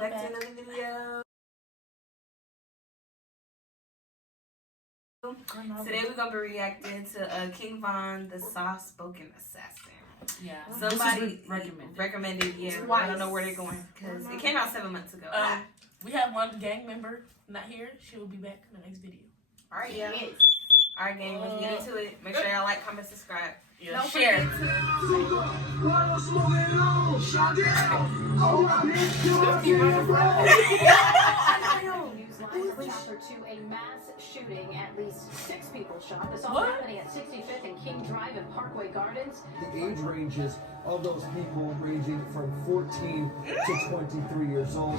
back to another video. Today we're gonna be reacting to King Von, the soft-spoken assassin. Yeah, somebody recommended. Yeah, I don't know where they're going because it came out 7 months ago. We have one gang member not here. She will be back in the next video. All right, yeah. All right, gang, let's get into it. Make sure y'all like, comment, subscribe. Yeah, don't share. To a mass shooting, at least 6 people shot. This all happening at 65th and King Drive and Parkway Gardens. The age ranges of those people ranging from 14 to 23 years old.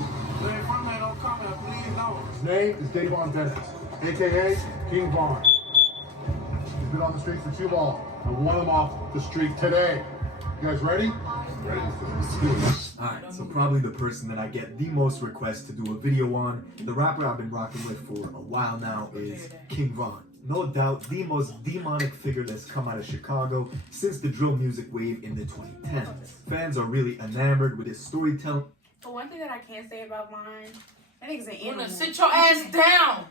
His name is Davon Dennis, aka King Von. He's been on the street for too long. I want him off the street today. You guys ready? Alright, so probably the person that I get the most requests to do a video on, the rapper I've been rocking with for a while now is King Von. No doubt the most demonic figure that's come out of Chicago since the drill music wave in the 2010s. Fans are really enamored with his storytelling. But one thing that I can't say about mine, that nigga's an You animal. wanna sit your ass down?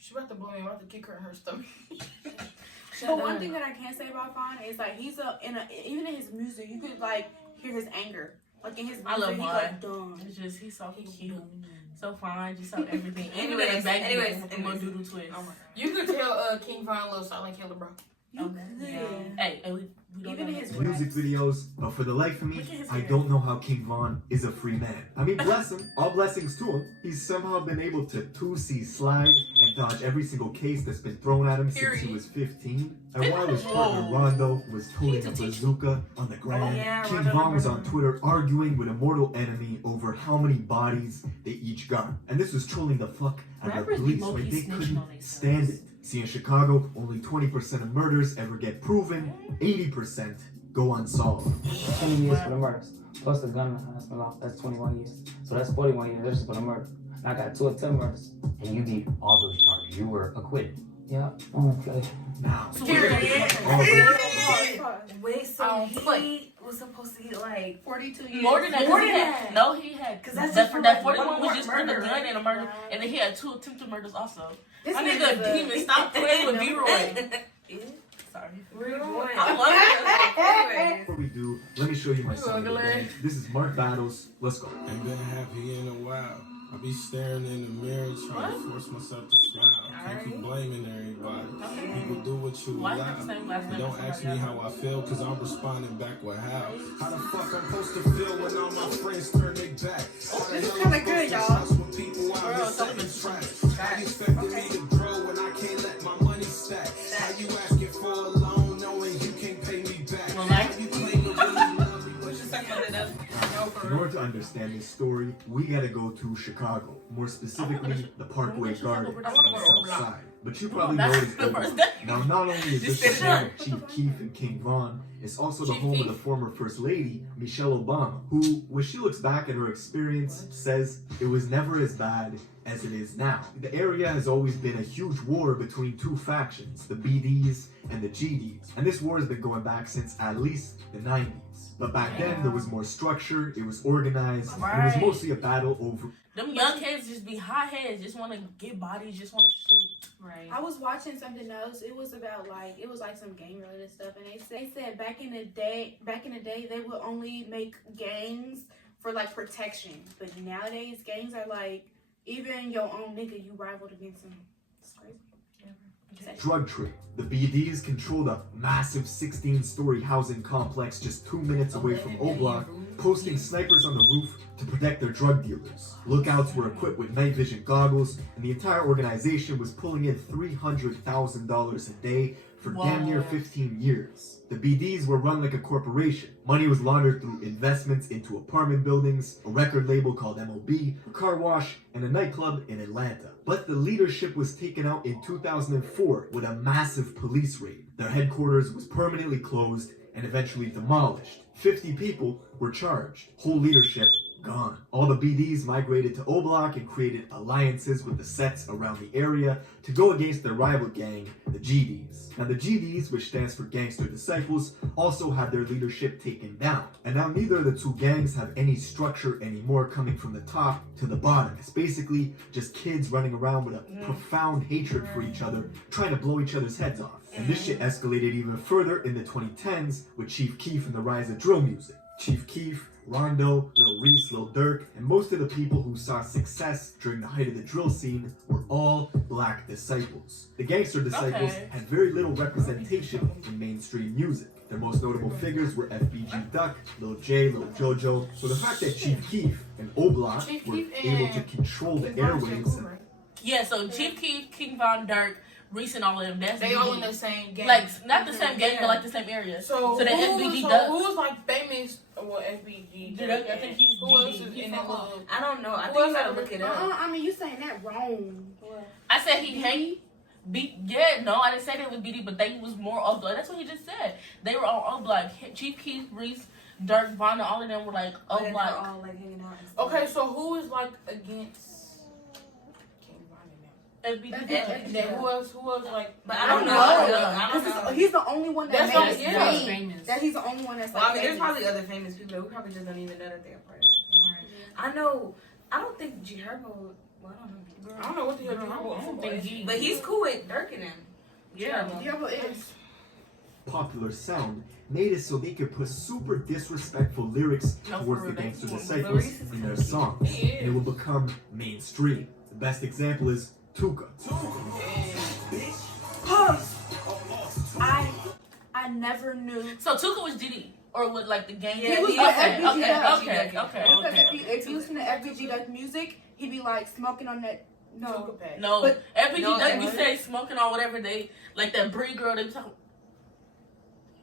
She about to blow me. I'm about to kick her in her stomach. But one thing that I can't say about Vaughn is like even in his music you could like hear his anger. Like in his music, I love he's Vaughn. like dumb. It's just he's so cute, so fine, just so everything. Anyways, More doodle twist. Oh my God. You could tell King Von a little silent killer, bro. Hey, we don't Even know his that. Music videos, but for the life of me, I don't know how King Von is a free man. I mean, bless him, all blessings to him. He's somehow been able to 2C slide and dodge every single case that's been thrown at him since he was 15. And while his partner Rondo was toting a bazooka on the ground, King Von was on Twitter arguing with a mortal enemy over how many bodies they each got. And this was trolling the fuck out of the police, right? They couldn't stand it. See, in Chicago, only 20% of murders ever get proven, 80% go unsolved. 20 years for the murders, plus the gunman has been off, that's 21 years. So that's 41 years just for the murder. And I got 2 attempted murders. And you beat all those charges. You were acquitted. Yeah, I'm gonna play. Now, Wait, so he was supposed to get like 42 years. More than that. No, he had. Because that's that, just that like 41 was just for the murder. gun and a murder, and then he had 2 attempted murders also. This I need nigga's a demon. Stop playing with B-Roy. Sorry. We're going. I love it. before we do, let me show you my song. This is Mark Battles. Let's go. Ain't been happy in a while. I be staring in the mirror trying to force myself to smile. Can't keep blaming everybody. People do what you allow. Don't ask me how I feel, cause I'm responding back with how. How the fuck I'm supposed to feel when all my friends turn their back? This is kind of good, y'all. When people out here setting traps. How you expecting me to grow when I can't let my money stack? How you asking for a loan knowing you can't pay me back? How you claim to really love me? In order to understand this story, we gotta go to Chicago, more specifically the Parkway Gardens on the south side. But you probably noticed that now not only is this the home of Chief Keef and King Von, it's also the home of the former First Lady, Michelle Obama, who, when she looks back at her experience, says it was never as bad as it is now. The area has always been a huge war between 2 factions, the BDs and the GDs. And this war has been going back since at least the 90s. But back then, there was more structure, it was organized, and it was mostly a battle over... Them young kids just be hot heads, just want to get bodies, just want to shoot. Right. I was watching something else. It was about like some gang related stuff, and they said back in the day they would only make gangs for like protection, but nowadays gangs are like even your own nigga you rivaled against him. It's crazy. Drug trade. The BDs controlled a massive 16-story housing complex just 2 minutes away from O-Block, posting snipers on the roof to protect their drug dealers. Lookouts were equipped with night vision goggles, and the entire organization was pulling in $300,000 a day for damn near 15 years. The BDs were run like a corporation. Money was laundered through investments into apartment buildings, a record label called MOB, a car wash, and a nightclub in Atlanta. But the leadership was taken out in 2004 with a massive police raid. Their headquarters was permanently closed and eventually demolished. 50 people were charged. Whole leadership gone. All the BDs migrated to O Block and created alliances with the sets around the area to go against their rival gang, the GDs. Now the GDs, which stands for Gangster Disciples, also had their leadership taken down. And now neither of the two gangs have any structure anymore coming from the top to the bottom. It's basically just kids running around with a profound hatred for each other, trying to blow each other's heads off. And this shit escalated even further in the 2010s with Chief Keef and the rise of drill music. Chief Keef, Rondo, Lil Reese, Lil Durk, and most of the people who saw success during the height of the drill scene were all black disciples. The Gangster Disciples had very little representation in mainstream music. Their most notable figures were FBG Duck, Lil J, Lil Jojo. So the fact that Chief Keef and O Block were able to control the airwaves. Yeah, so Chief Keef, King Von, Durk, Reese and all of them, that's they all in the same gang. Like, not the same gang, but like the same area. So the FBG Duck. Who's like famous? Well, FBG Duck. I think he's who else is in that little? I don't know. I think you gotta look it up. I mean, you saying that wrong. I said he hate. Yeah, no, I didn't say they was BD, but they was more O Block. That's what he just said. They were all O Block. Chief Keef, Reese, Durk, Von, all of them were like O Block. All like hanging out. Okay, so who is like against? FBG. Who else like? But I don't know. Because he's the only one that makes famous. That he's the only one that's like. Well, I mean, there's probably other famous people that we probably just don't even know that they're part of it. I know. I don't think G Herbo. Well, I don't know what the hell G Herbo. But he's cool with Durk and him. Yeah, G Herbo is. Popular sound made it so they could put super disrespectful lyrics towards the Gangster Disciples in their songs, and it will become mainstream. The best example is Tuka. I never knew. So Tuka was GD or with like the gang? Yeah, he was with FBG Duck. Okay. Because if you listen to FBG Duck music, he'd be like smoking on that. No, but FBG Duck be say smoking on whatever they like that Bree girl they talk.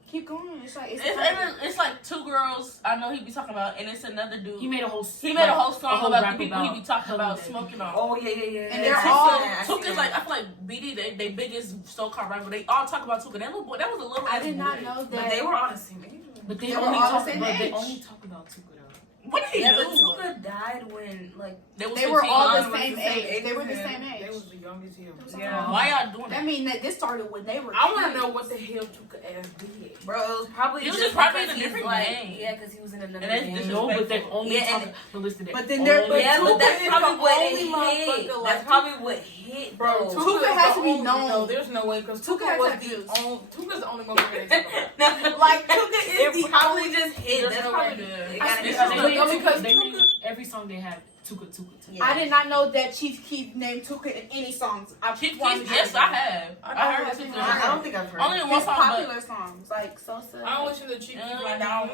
Keep going. It's like two girls I know he be talking about, and it's another dude. He made a whole song about the people he be talking about smoking on. Oh yeah. And they're all Tuka's like I feel like BD they biggest so-called rival. They all talk about Tuka. That little boy, that was a little. I did not know that. But they were on the same age. But they only talk about Tuka though. What did he do? But Tuka died when like they were all the same age. They were the same age. They was the youngest here. Yeah. Why y'all doing that? That mean that this started when they were. I want to know what the hell Tuka ass did. Bro, it was probably he was just probably in a different gang. Yeah, because he was in another gang. No, but they only But then they're but that's probably what hit. That's probably what hit, bro. Tuka has to be known. No, there's no way because Tuka was Tuka's the only motherfucker they talk about. Like Tuka is probably just hit. That's probably good. Every song they have Tuka. Yeah. I did not know that Chief Keef named Tuka in any songs. Chief Keef, yes, I have. I heard Tuka. I don't think I've heard. Only one song, popular songs like Sosa. I don't listen to Chief Keef right now.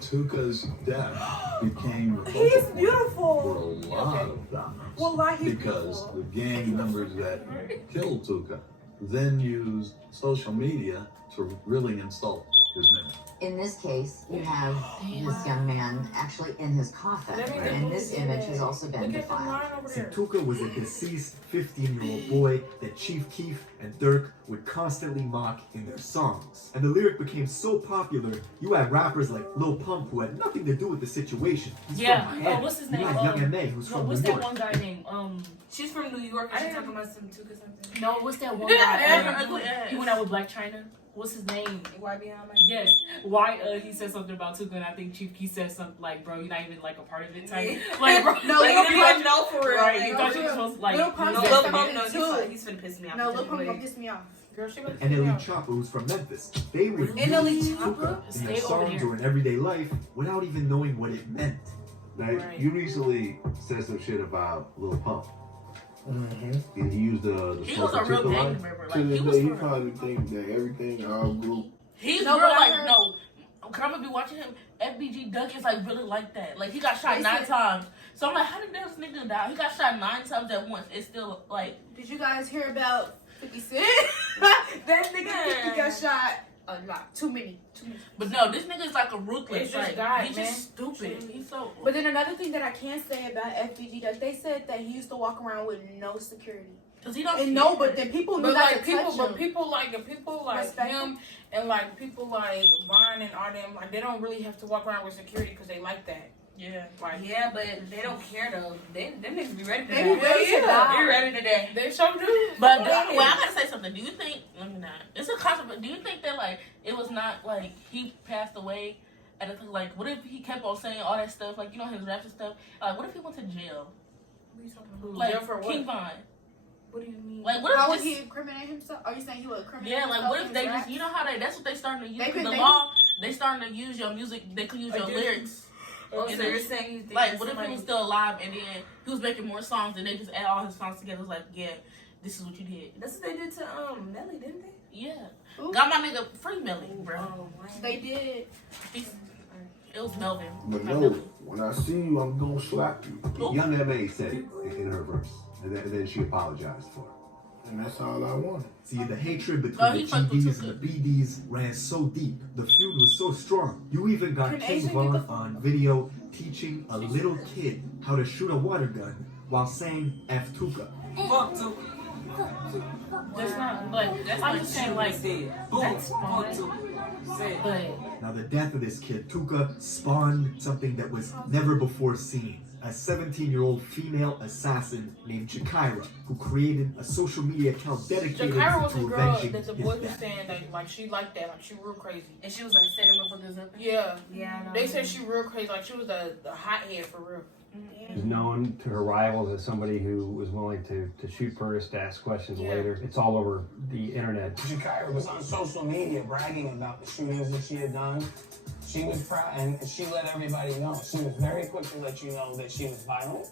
Tuka's death became He's beautiful for a lot of them. Well, why he's because the gang members that killed Tuka then used social media to really insult his name. In this case, you have this young man actually in his coffin, and this image has also been defiled. See, Tuka was a deceased 15-year-old boy that Chief Keef and Durk would constantly mock in their songs. And the lyric became so popular, you had rappers like Lil Pump who had nothing to do with the situation. He's from Miami. What's his name? You had Young M.A. who's from New York. What's that one guy named? She's from New York. Is she talking about some Tuka something? No, what's that one guy? He went out with Black China. What's his name? Yes. Why he said something about Tuka, and I think Chief Keef said something like, "Bro, you're not even like a part of it." Type. Like, bro, no, like, you didn't know for real. Right? You thought you were supposed to like. Lil Pump, he's finna piss me off. No, Lil Pump gonna piss me off. And Elite Choppa, who's from Memphis, they would use Tuka in their songs or in everyday life without even knowing what it meant. Now, you recently said some shit about Lil Pump. Mm-hmm. And he used the he was a real gang member. Like, he probably think that everything our group. He's real like no. I'm gonna be watching him. FBG Duck is like really like that. Like he got shot 9 times. So I'm like, how did this nigga die? He got shot 9 times at once. It's still like. Did you guys hear about 50 Cent? That nigga 50 got shot a lot. Too many. But no, this nigga is like a ruthless. It's just like, he's just stupid. He's so. But then another thing that I can say about FBG Duck, they said that he used to walk around with no security. Cause he don't. And no, but then people knew But not like to people, touch but him. people like Respect him, and like people like Vaughn and all them, like they don't really have to walk around with security because they like that. Yeah. Like Yeah, but they don't care though. Them niggas be ready to They die. be ready to die. They ready today. they so do. But well, I gotta say something. Do you think? Let me not. It's a controversy. Do you think that like it was not like he passed away? And it's like, what if he kept on saying all that stuff, like, you know, his raps and stuff? Like, what if he went to jail? What are you talking about? Like, Jail for what? King Von. What do you mean? Like, what if How would just, he incriminate himself? Are you saying he would incriminate yeah, himself? like, what if in they his just, raps? you know how that's what they starting to use? They Because could- the they law, they starting to use your music, they could use your Again. lyrics. Oh, And so then- you're saying you think Like, what if he somebody- was still alive and then he was making more songs and they just add all his songs together? It's like, yeah, this is what you did. That's what they did to Melly, didn't they? Yeah. Ooh. Got my nigga Free Melly, bro. Oh, wow. They did. It was Melvin. But not no, Melly. when I see you, I'm gonna slap you. Ooh. Young M.A. said it in her verse, and then she apologized for it. And that's all I wanted. See, the hatred between Oh, the he fucked with GDs Tuka. and the BDs ran so deep. The feud was so strong. You even got Can King Asian Von get the- on video teaching a little kid how to shoot a water gun while saying F Tuka. Fuck to That's not like That's I'm like just saying like that's fine. But Now, the death of this kid, Tuka, spawned something that was never before seen. A 17-year-old female assassin named Jakira, who created a social media account dedicated Jakira was to the girl avenging that the his boys were death. saying that like she liked that, like she real crazy. and she was like setting motherfuckers up. Yeah, Yeah, I know. they said she real crazy, like she was the hothead for real. Is known to her rivals as somebody who was willing to shoot first, ask questions Yeah. later. It's all over the internet. Jakira was on social media bragging about the shootings that she had done. She was proud, and she let everybody know. She was very quick to let you know that she was violent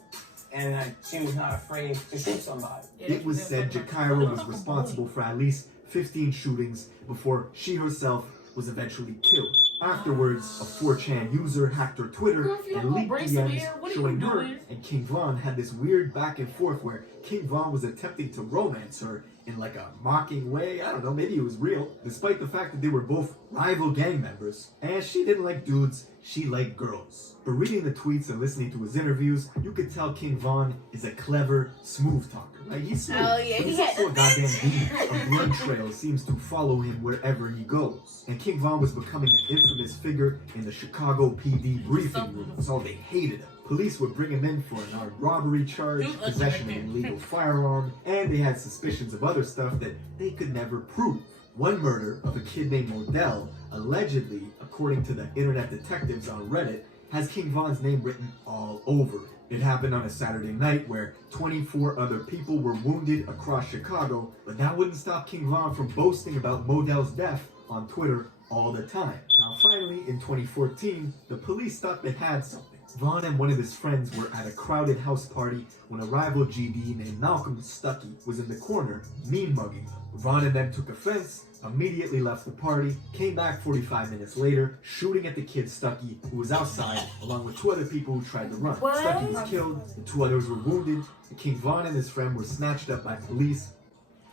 and that she was not afraid to shoot somebody. It was said Jakira was responsible for at least 15 shootings before she herself was eventually killed. Afterwards, a 4chan user hacked her Twitter and leaked DMs showing her and King Von had this weird back and forth where King Von was attempting to romance her in like a mocking way. I don't know, maybe it was real. Despite the fact that they were both rival gang members. And she didn't like dudes, she liked girls. But reading the tweets and listening to his interviews, you could tell King Von is a clever, smooth talker. Like, he's smooth, Oh, yeah, but he's he also a had- goddamn beast. A blood trail seems to follow him wherever he goes. And King Von was becoming an infamous figure in the Chicago PD briefing room, so they hated him. Police would bring him in for an armed robbery charge, possession of an illegal firearm, and they had suspicions of other stuff that they could never prove. One murder of a kid named Modell, allegedly, according to the internet detectives on Reddit, has King Von's name written all over it. It happened on a Saturday night where 24 other people were wounded across Chicago, but that wouldn't stop King Von from boasting about Modell's death on Twitter all the time. Now finally, in 2014, the police thought they had something. Von and one of his friends were at a crowded house party when a rival GD named Malcolm Stuckey was in the corner, mean mugging them. Von and them took offense, immediately left the party, came back 45 minutes later, shooting at the kid Stuckey, who was outside, along with 2 other people who tried to run. What? Stuckey was killed, the 2 others were wounded, and King Von and his friend were snatched up by police.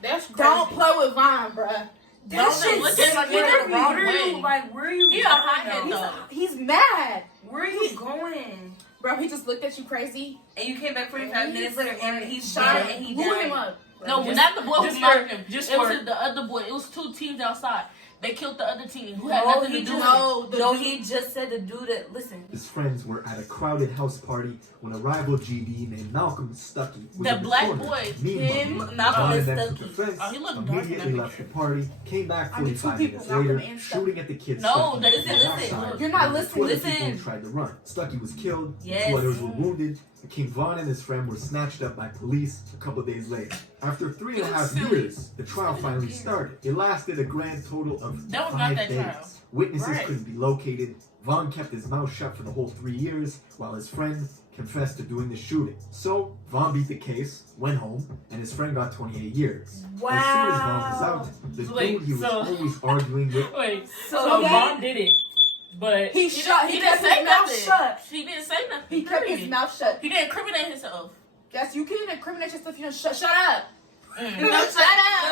That's crazy. Don't play with Vine, bruh. Don't they look at like the wrong way? Like, where are you He a going, hothead though? though. He's mad. Where are you going? Bro, he just looked at you crazy. And you came back 45 minutes later and he's shot dead him and he blew died. him up. No, Just- not the boy who just murdered for- him. just It was for- the other boy. It was 2 teams outside. They killed the other team who had No, nothing to he do just, with it. no, he just said the dude that, listen. His friends were at a crowded house party when a rival GD named Malcolm Stuckey was The in the black corner, boy. mean Him, mugging. Malcolm Von is and them took Stuckey. offense, Oh, he looked dark in that immediately left the party, came back I mean, 45 2 people, minutes Malcolm later, and Stuckey. shooting at the kid No, Stuckey that who isn't- was listen. outside, You're not and the listening. 2 other people Listen. who tried to run. Stuckey was killed, Yes. 2 others were wounded, and King Von and his friend were snatched up by police a couple days later. After 3.5 years, the trial finally started. It lasted a grand total of That was not 5 that days. trial. Witnesses Right. couldn't be located. Von kept his mouth shut for the whole 3 years, while his friend confessed to doing the shooting. So, Von beat the case, went home, and his friend got 28 years. Wow. As soon as Von was out, the Wait, dude he was so- always arguing with... wait, So so then- Vaughn did it, but He shut. He He didn't kept say his mouth nothing. shut. He didn't say nothing. He kept his period. mouth shut. He didn't incriminate himself. Yes, you can incriminate yourself. You don't shut up. No, No, shut No, up.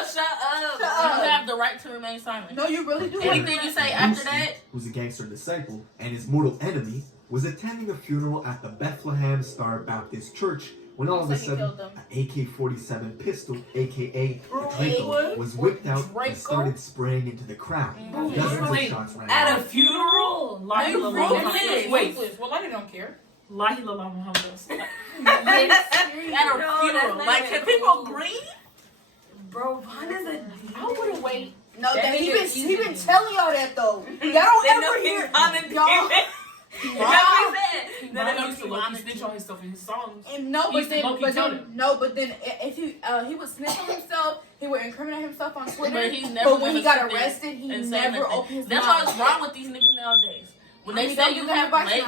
shut Shut up. You up. have the right to remain silent. No, you really do. Anything you say after that, who's a gangster disciple, and his mortal enemy, was attending a funeral at the Bethlehem Star Baptist Church when all of a Looks like he sudden killed them. an AK-47 pistol, aka Bro, Draco, what? was whipped out and Draco? started spraying into the crowd. Bro, Dozens of wait, shots rang At out. a funeral? Lahi They Lalama. ruthless. Wait, Well, I don't care. Lahi Lalama Muhammad. At a No, funeral. that's not Like, even can people cool. grieve? Bro, Von is a I wouldn't wait. No, That that he nigga been easy. telling y'all that though. Y'all don't They know ever he's hear Von and y'all. David. None used to low-key snitch on himself in his songs. And no, He but used to then, low-key but tell then, them. no, but then if he would snitch on himself, he would incriminate himself on Twitter. But he's never But when he gonna got sit there arrested, he and say never nothing. opened his That's mouth. what's wrong with these niggas nowadays. When I they mean, say don't you give them have advice wait, now.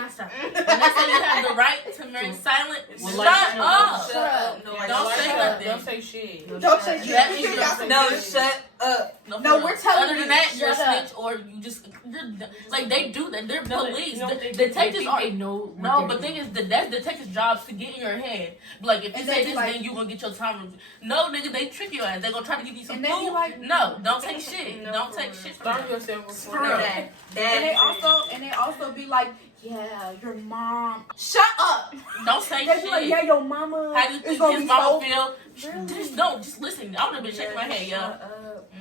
when they say you have the right to remain silent, Well, shut like, up. Shut up. No, Don't say nothing. Don't say shit. Don't say shit. That means you're No, shut up. No, for we're real. telling Other you, than that, you're a shut up. snitch, or you just like they do that. They're No, police. you know, The they detectives think are they know. no, but thing is, that's detectives' jobs to get in your head. Like if you And say they this, be like- then you gonna get your time. No, nigga, they trick your ass. They gonna try to give you some And they be food. like- No, don't take shit. No, Don't for take real. shit from Starve them. yourself before Screw that. that. And they also be like, yeah, your mom. Shut up. Don't say They shit. be like, yeah, your mama. How do you is think gonna his be mama so. feel? Really? Just don't. Just listen. I would have been shaking my head, yo. Shut up.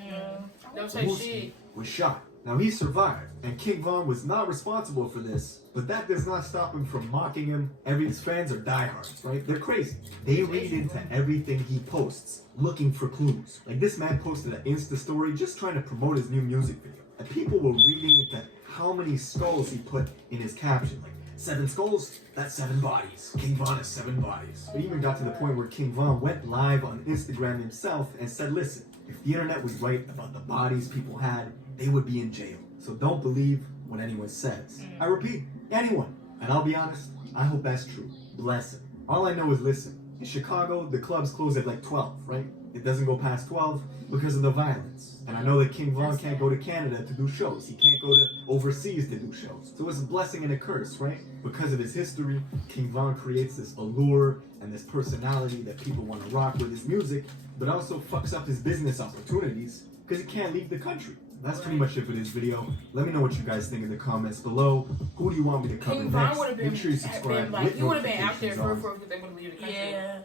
Don't say Booski shit. was shot. Now he survived, and King Von was not responsible for this, but that does not stop him from mocking him. His fans are diehards, right? They're crazy. They read into everything he posts, looking for clues. Like this man posted an Insta story just trying to promote his new music video, and people were reading into how many skulls he put in his caption. Like 7 skulls, that's 7 bodies. King Von has 7 bodies. It even got to the point where King Von went live on Instagram himself and said, listen, if the internet was right about the bodies people had, they would be in jail. So don't believe what anyone says. I repeat, anyone. And I'll be honest, I hope that's true. Bless him. All I know is listen, in Chicago, the clubs close at like 12, right? It doesn't go past 12 because of the violence. And I know that King Von can't go to Canada to do shows. He can't go to overseas to do shows. So it's a blessing and a curse, right? Because of his history, King Von creates this allure and this personality that people want to rock with his music, but also fucks up his business opportunities because he can't leave the country. That's pretty much it for this video. Let me know what you guys think in the comments below. Who do you want me to cover King Von next? would have been, Make sure you subscribe. like, with he would have been out there notifications on. for if they would leave the country. Yeah.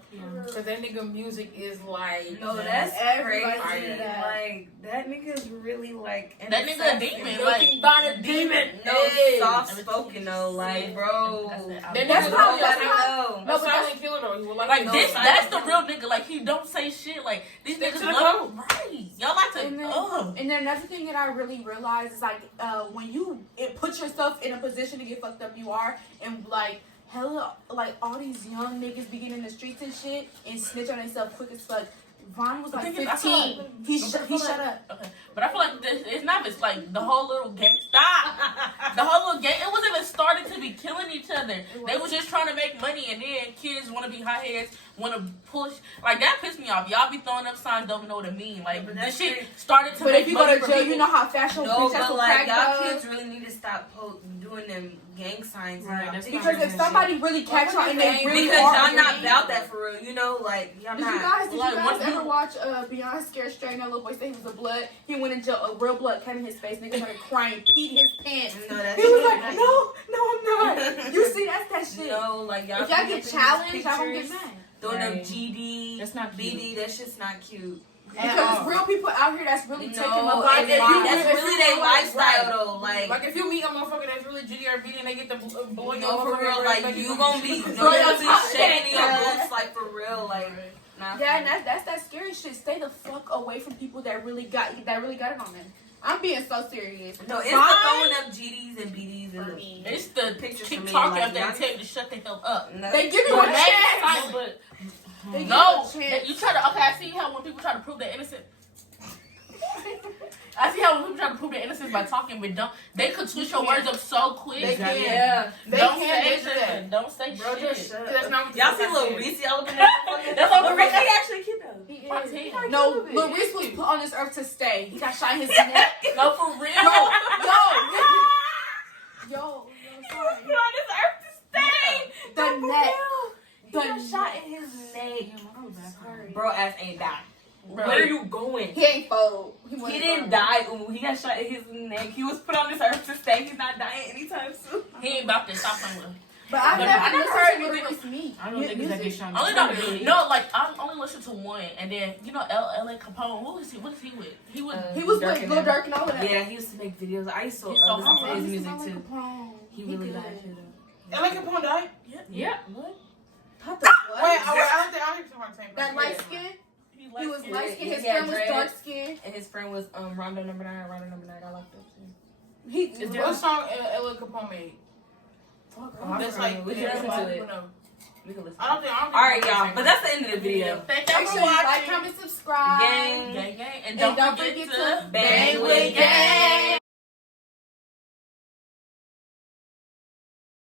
Because that nigga music is like. No, that's Everybody crazy. do that. Like, that nigga's really like. That nigga a demon. Like, King Von a demon. No, Hey. soft spoken though. Like, bro. That That's nigga how- is that's like, how- No, no, but silent killer though. He would Like No, this, I that's don't the real nigga. Like he don't say shit. Like these Stick niggas to the love right. Y'all like And then, to. and then another thing that I really realized is like when you put yourself in a position to get fucked up, you are, and like hella like all these young niggas be getting in the streets and shit and snitch on themselves quick as fuck. Von was The like thing is, I feel 15. like- He I feel shut like- up. Okay, but I feel like it's not. It's like the whole little gang. Stop. The whole little gang. It wasn't even started to be killing each other. They was just trying to make money, and then kids want to be hotheads, want to push. Like that pissed me off. Y'all be throwing up signs, don't know what it mean. Like but this that's shit crazy. started to But make if you money go to for jail, people. you know how fashion No, that's but what like, crack y'all does. kids really need to stop doing them gang signs. Right, and that's y'all Because if somebody really catch y'all and they really because are y'all not gang- about that for real, you know, like y'all Did not. you guys Like, what ever you- watch Beyond Scared Straight? That little boy said he was a blood. He went into a real blood came in his face. Nigga started crying, peed his pants. No, that's He was not like, no, I'm not. You see, that's that shit. No, like y'all. If y'all put get up in challenged, these y'all gonna get pictures, mad. Throwing up Right. GD, That's not cute. BD, that shit's not cute. Because it's real people out here that's really taking No, my and vibe. that's really their lifestyle though. Like Like, if you meet a motherfucker that's really GDRB and they get the blow no, for real, like you gonna be, Bro, you y'all shaking in your talking. boots, like for real, like. Nah, Yeah, and that's that scary shit. Stay the fuck away from people that really got it on them. I'm being so serious. No, it's Mine- the throwing up GDs and BDs and the It's the pictures keep for me, talking like, after they y'all- tell you to shut the hell up. They give you But a maybe chance. silent, but They give no, you a chance. you try to. Okay, I see how when people try to prove they're innocent. I see how when people try to prove their innocence by talking, but don't. They could switch your words up so quick. They can. Yeah. They Don't can say do that. shit. Don't say Bro, just shit. shut. That's not what Y'all see Lil Reese all up in there? That's what Lil Reese actually cute though. He Fuck is. him. No, Lil Reese was put on this earth to stay. He got shot in his neck. No, for real. Yo, Put on this earth to stay. the neck. He got shot in his neck. Bro, ass ain't died. Bro. Where are you going? He ain't fold. He didn't die. Ooh, he got shot in his neck. He was put on this earth to stay. He's not dying anytime soon. He ain't about to stop somewhere. But I've But never I never listened heard to anything. Release Me. I don't think it's that good shot. Only no, like I only listened to one, and then you know L.A. Capone. Who is he? What is he with? He was with Lil Durk and all of that. Yeah, he used to make videos. I used to He's so listen to funny. his music Like too. Capone. He really good. liked it. L.A. Capone died? Yeah. What? What the what? Wait, I don't think I'm talking about the same That person. light skin? He was light skin. His He had friend was dreads. dark skin. And his friend was Rondo number 9. Rondo number 9. I like that too. What song L.A. Capone made? That's like we can listen to it. know. We can listen. I don't think. All right, y'all. But that's the end of the video. Thank y'all Make for sure you like, watching. comment, subscribe. Gang. Gang, gang. And don't forget to bang.